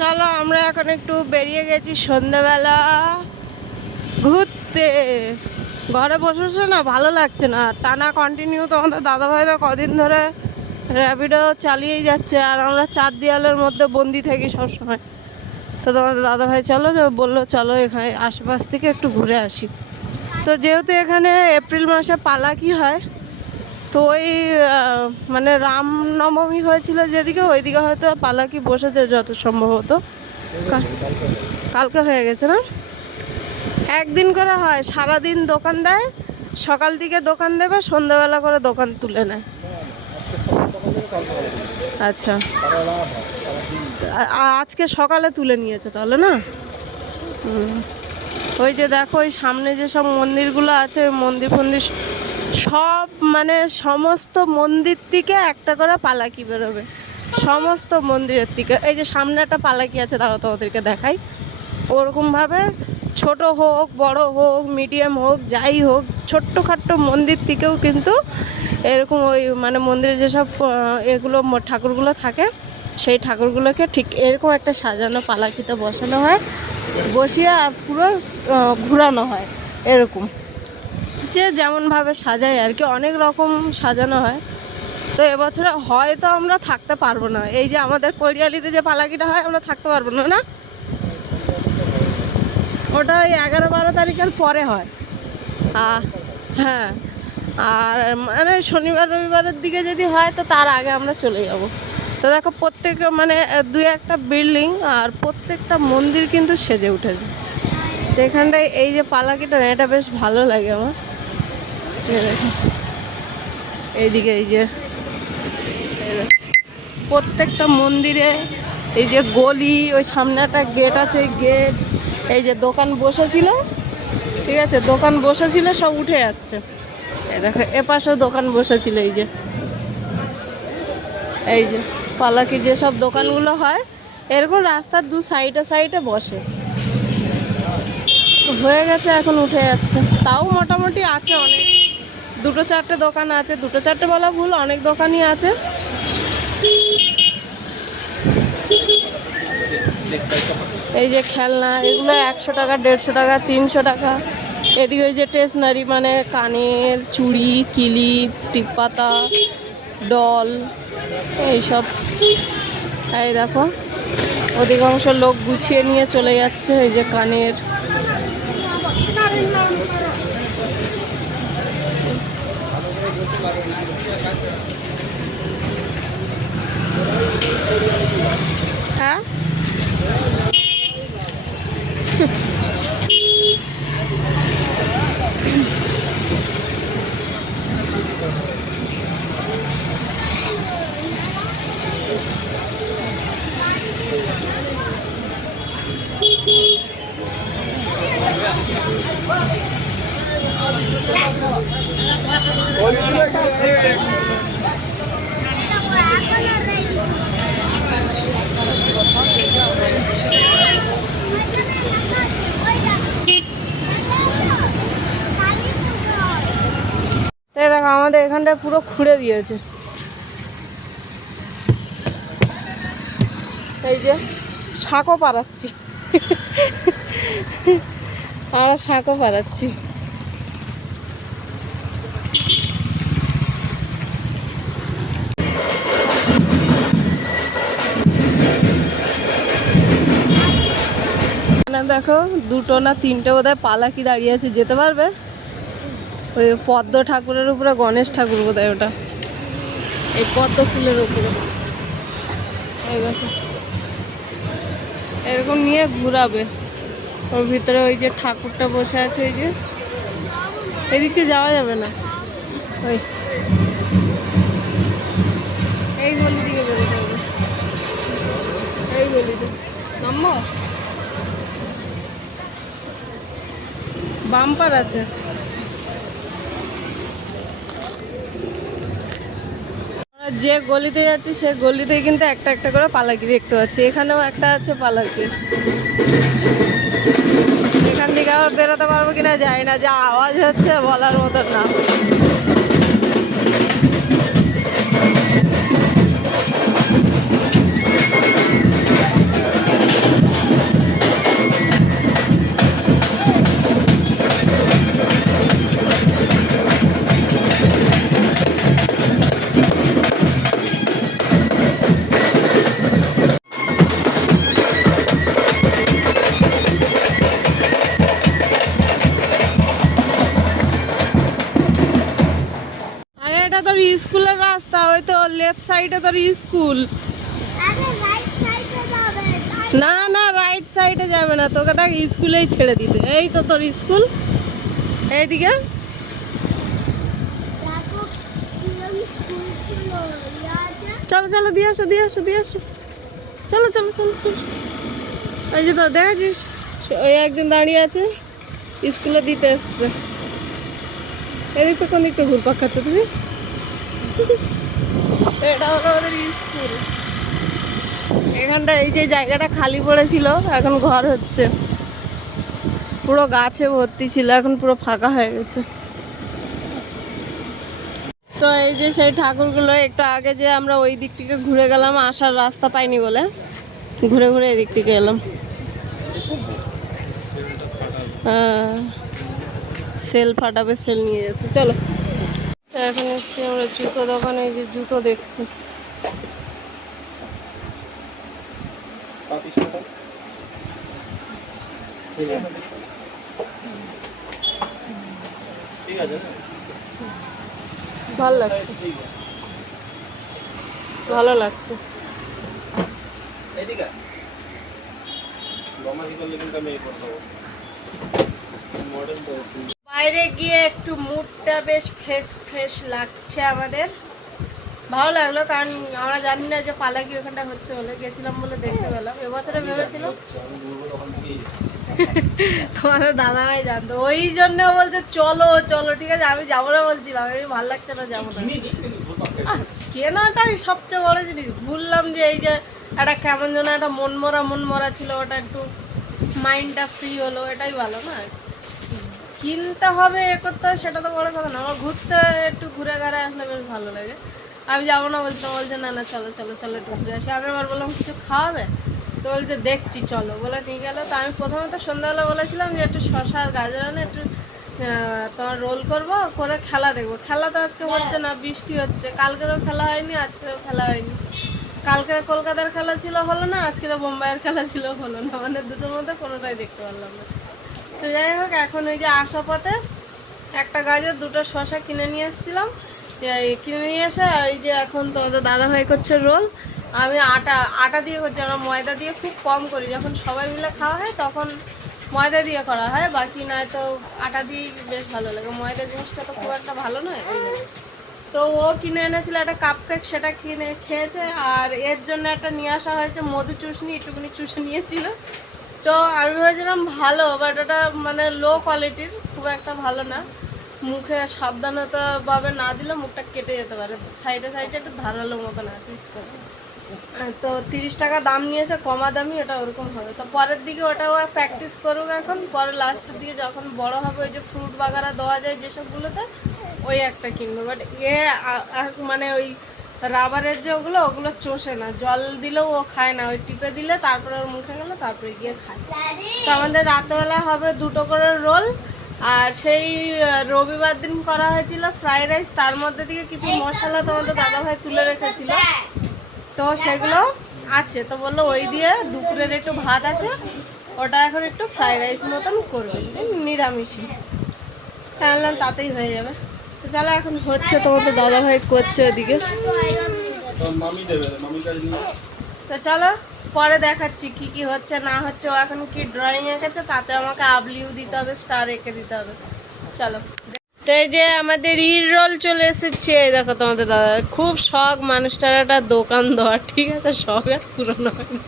চলো আমরা এখন একটু বেরিয়ে গেছি সন্ধ্যাবেলা ঘুরতে। ঘরে বসে বসে না ভালো লাগছে না, টানা কন্টিনিউ তোমাদের দাদাভাইরা কদিন ধরে র্যাপিডো চালিয়েই যাচ্ছে, আর আমরা চার দেয়ালের মধ্যে বন্দি থাকি সবসময়। তো তোমাদের দাদাভাই চলো বললো চলো এখানে আশেপাশ থেকে একটু ঘুরে আসি। তো যেহেতু এখানে এপ্রিল মাসে পালাকি হয়, তো ওই মানে রামনবমী হয়েছিল যেদিকে, ওইদিকে হয়তো পালাকি বসেছে যত সম্ভবত। কালকে হয়ে গেছে না? একদিন করে হয়, সারাদিন দোকান দেয়, সকাল দিকে দোকান দেবে, সন্ধ্যাবেলা করে দোকান তুলে নেয়। আচ্ছা, আজকে সকালে তুলে নিয়েছে তাহলে না? ওই যে দেখো ওই সামনে যেসব মন্দিরগুলো আছে, ওই মন্দির ফন্দির সব মানে সমস্ত মন্দির থেকে একটা করে পালাকি বেরোবে, সমস্ত মন্দিরের থেকে। এই যে সামনে একটা পালাকি আছে, তারা তোমাদেরকে দেখাই। ওরকমভাবে ছোট হোক বড় হোক মিডিয়াম হোক যাই হোক, ছোট্টখাট্টো মন্দির থেকেও কিন্তু এরকম ওই মানে মন্দিরে যেসব এগুলো ঠাকুরগুলো থাকে, সেই ঠাকুরগুলোকে ঠিক এরকম একটা সাজানো পালাকিতে বসানো হয়, বসিয়ে পুরো ঘোরানো হয় এরকম, যে যেমনভাবে সাজায় আর কি, অনেক রকম সাজানো হয়। তো এবছরে হয়তো আমরা থাকতে পারবো না, এই যে আমাদের কলিয়ালিতে যে পালাকিটা হয় আমরা থাকতে পারবো না। না, ওটা ওই 11-12 তারিখের পরে হয়। হ্যাঁ, আর মানে শনিবার রবিবারের দিকে যদি হয় তো তার আগে আমরা চলে যাব। তো দেখো প্রত্যেক মানে 2-1টা বিল্ডিং আর প্রত্যেকটা মন্দির কিন্তু সেজে উঠেছে। তো এখানটায় এই যে পালাকিটা না, এটা বেশ ভালো লাগে আমার। এইদিকে এই যে প্রত্যেকটা মন্দিরে এই যে গলি, ওই সামনে একটা গেট আছে, গেট, এই যে দোকান বসেছিল, ঠিক আছে, দোকান বসেছিল সব উঠে যাচ্ছে। এই দেখো এপাশেও দোকান বসেছিল, এই যে পালাকি যেসব দোকানগুলো হয় এরকম রাস্তার দু সাইডে সাইডে বসে, হয়ে গেছে এখন উঠে যাচ্ছে। তাও মোটামুটি আছে অনেক, 2-4টে দোকান আছে, 2-4টে বলা ভুল, অনেক দোকানই আছে। এই যে খেলনা, এগুলো 100 টাকা, 150 টাকা, 300 টাকা। এদিকে ওই যে স্টেশনারি মানে কানের চুড়ি, ক্লিপ, টিপ পাতা, ডল, এইসব। এই দেখো অধিকাংশ লোক গুছিয়ে নিয়ে চলে যাচ্ছে। এই যে কানের, হ্যাঁ তাই দেখো আমাদের এখানটা পুরো খুঁড়ে দিয়েছে। এই যে শাঁখও পাড়াচ্ছি, আমরা শাঁখও পাড়াচ্ছি। দেখো 2টো না 3টে বোধহয় পালাকি দাঁড়িয়ে আছে, যেতে পারবে? ওই পদ্ম ঠাকুরের উপরে গণেশ ঠাকুর বোধহয় ওটা, এই পদ্ম ফুলের উপরে। এই দেখো এরকম নিয়ে ঘুরাবে, ওর ভিতরে ওই যে ঠাকুরটা বসে আছে, এই যে এদিকে যাওয়া যাবে না, ওই এই গলি দিকে বেরোতে হবে, এই গলিতে নামবো। বাম্পার আছে, যে গলিতে যাচ্ছি সে গলিতে কিন্তু একটা একটা করে পালাকি দেখতে পাচ্ছি। এখানেও একটা আছে পালাকি, এখান থেকে আবার বেরোতে পারবো কিনা জানি না, যা আওয়াজ হচ্ছে বলার মতন না। লেফট সাইডে তোর স্কুল। না না, রাইট সাইডে যাবে না, তোকে দেখ স্কুলেই ছেড়ে দিতে। এই তো তোর স্কুল, এইদিকে। চলো চলো, দিয়ে আসো দিয়ে আসো দিয়ে আসো, চলো চলো চলো চলো। এই যে তো দেখেছিস, ওই একজন দাঁড়িয়ে আছে, স্কুলে দিতে এসছে। এদিকটা কোন দিকটা ঘুরপাক খাচ্ছ তুমি? এটা হলো ওদের স্কুল। এখানটা এই যে জায়গাটা খালি পড়েছিল, এখন ঘর হচ্ছে। পুরো গাছে ভর্তি ছিল, এখন পুরো ফাঁকা হয়ে গেছে। তো এই যে সেই ঠাকুরগুলো, একটু আগে যে আমরা ওই দিক থেকে ঘুরে গেলাম, আসার রাস্তা পাইনি বলে ঘুরে ঘুরে এদিক থেকে এলাম। হ্যাঁ, সেল ফাটাবে, সেল নিয়ে যাচ্ছে। চলো, এখন এসছি আমরা জুতো দোকানে, এই যে জুতো দেখছি। ভালো লাগছে, ভালো লাগছে। বাইরে গিয়ে একটু মুডটা বেশ ফ্রেশ ফ্রেশ লাগছে আমাদের। ভালো লাগলো, কারণ আমরা জানি না যে পালাকি ওখানটা হচ্ছে বলে, গেছিলাম বলে দেখতে পেলাম। এবছরে ভেবেছিলাম তোমাদের দাদাভাই জানতো, ওই জন্য বলছে চলো চলো। ঠিক আছে, আমি যাবো না বলছিলাম, আমি ভালো লাগছে না, যাবো না। কেনাটাই সবচেয়ে বড় জিনিস। ভুললাম যে এই যে একটা কেমন যেন একটা মন মরা ছিল, ওটা একটু মাইন্ডটা ফ্রি হলো, এটাই ভালো না। কিনতে হবে, এ করতে হবে, সেটা তো বড় কথা না। আমার ঘুরতে, একটু ঘুরে ঘাড়ে আসলে বেশ ভালো লাগে। আমি যাবো না বলছিলাম, বলছে না না চলো চলো চলো একটু ঘুরে আসি। আমি আবার বললাম কিছু খাওয়াবে, তো বলছে দেখছি চলো, বলে নিয়ে গেলো। তো আমি প্রথমে তো সন্ধ্যাবেলা বলেছিলাম যে একটু শশা আর গাজর আনে, একটু তোমার রোল করবো, করে খেলা দেখবো। খেলা তো আজকে হচ্ছে না, বৃষ্টি হচ্ছে। কালকেরও খেলা হয়নি, আজকেরও খেলা হয়নি। কালকে কলকাতার খেলা ছিল, হলো না। আজকে বোম্বাইয়ের খেলা ছিল, হলো না। মানে দুটোর মধ্যে কোনোটাই দেখতে পারলাম না। তো যাই হোক, এখন ওই যে আসা পথে একটা গাজর, দুটো শশা কিনে নিয়ে এসেছিলাম। কিনে নিয়ে এসে এই যে এখন তোমাদের দাদাভাই করছে রোল। আমি আটা দিয়ে করছি, আমরা ময়দা দিয়ে খুব কম করি। যখন সবাই মিলে খাওয়া হয় তখন ময়দা দিয়ে করা হয়, বাকি নয় তো আটা দিয়েই বেশ ভালো লাগে। ময়দা জিনিসটা তো খুব একটা ভালো নয়, ওই জন্য। তো ও কিনে এনেছিল একটা কাপ কেক, সেটা কিনে খেয়েছে। আর এর জন্য একটা নিয়ে আসা হয়েছে মধু চুষনি, একটুখানি চুষে নিয়েছিল। তো আমি ভেবেছিলাম ভালো, বাট ওটা মানে লো কোয়ালিটির, খুব একটা ভালো না। মুখে সাবধানতাভাবে না দিলে মুখটা কেটে যেতে পারে, সাইডে সাইডে একটু ধারালো মতন আছে। তো 30 টাকা দাম নিয়েছে, কমা দামি, ওটা ওরকম হবে। তো পরের দিকে ওটাও প্র্যাকটিস করুক এখন, পরে লাস্টের দিকে যখন বড় হবে, ওই যে ফ্রুট বাগারা দেওয়া যায় যেসবগুলোতে, ওই একটা কিনবে। বাট মানে ওই রাবারের যে ওগুলো চষে না, জল দিলেও ও খায় না, ওই টিপে দিলে তারপরে ওর মুখে গেলে তারপরে গিয়ে খায়। তো আমাদের রাতবেলা হবে 2টো করে রোল। আর সেই রবিবার দিন করা হয়েছিল ফ্রাইড রাইস, তার মধ্যে থেকে কিছু মশলা তোমাদের দাদাভাই তুলে রেখেছিল, তো সেগুলো আছে। তো বললো ওই দিয়ে দুপুরের একটু ভাত আছে, ওটা এখন একটু ফ্রাইড রাইস মতন করবে, নিরামিষই। জানলাম তাতেই হয়ে যাবে। তো চলো, এখন হচ্ছে, তোমাদের দাদাভাই করছে ওদিকে। তো চলো, পরে দেখাচ্ছি কি কি হচ্ছে না হচ্ছে। ও এখন কি ড্রয়িং এঁকেছে, তাতে আমাকে আবলিও দিতে হবে, স্টার এঁকে দিতে হবে। চলো। তো এই যে আমাদের ইর রোল চলে এসেছে। দেখো তোমাদের দাদা খুব শখ মানুষটার একটা দোকান দেওয়ার, ঠিক আছে, শখ আর পুরনো হয় না।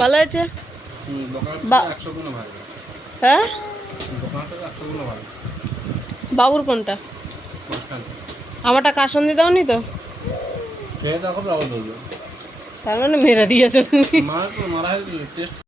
ভালো আছে। হ্যাঁ, বাবুর কোনটা? আমারটা কাসন্দি দাওনি তো, তার মানে মেরে দিয়েছে তুমি।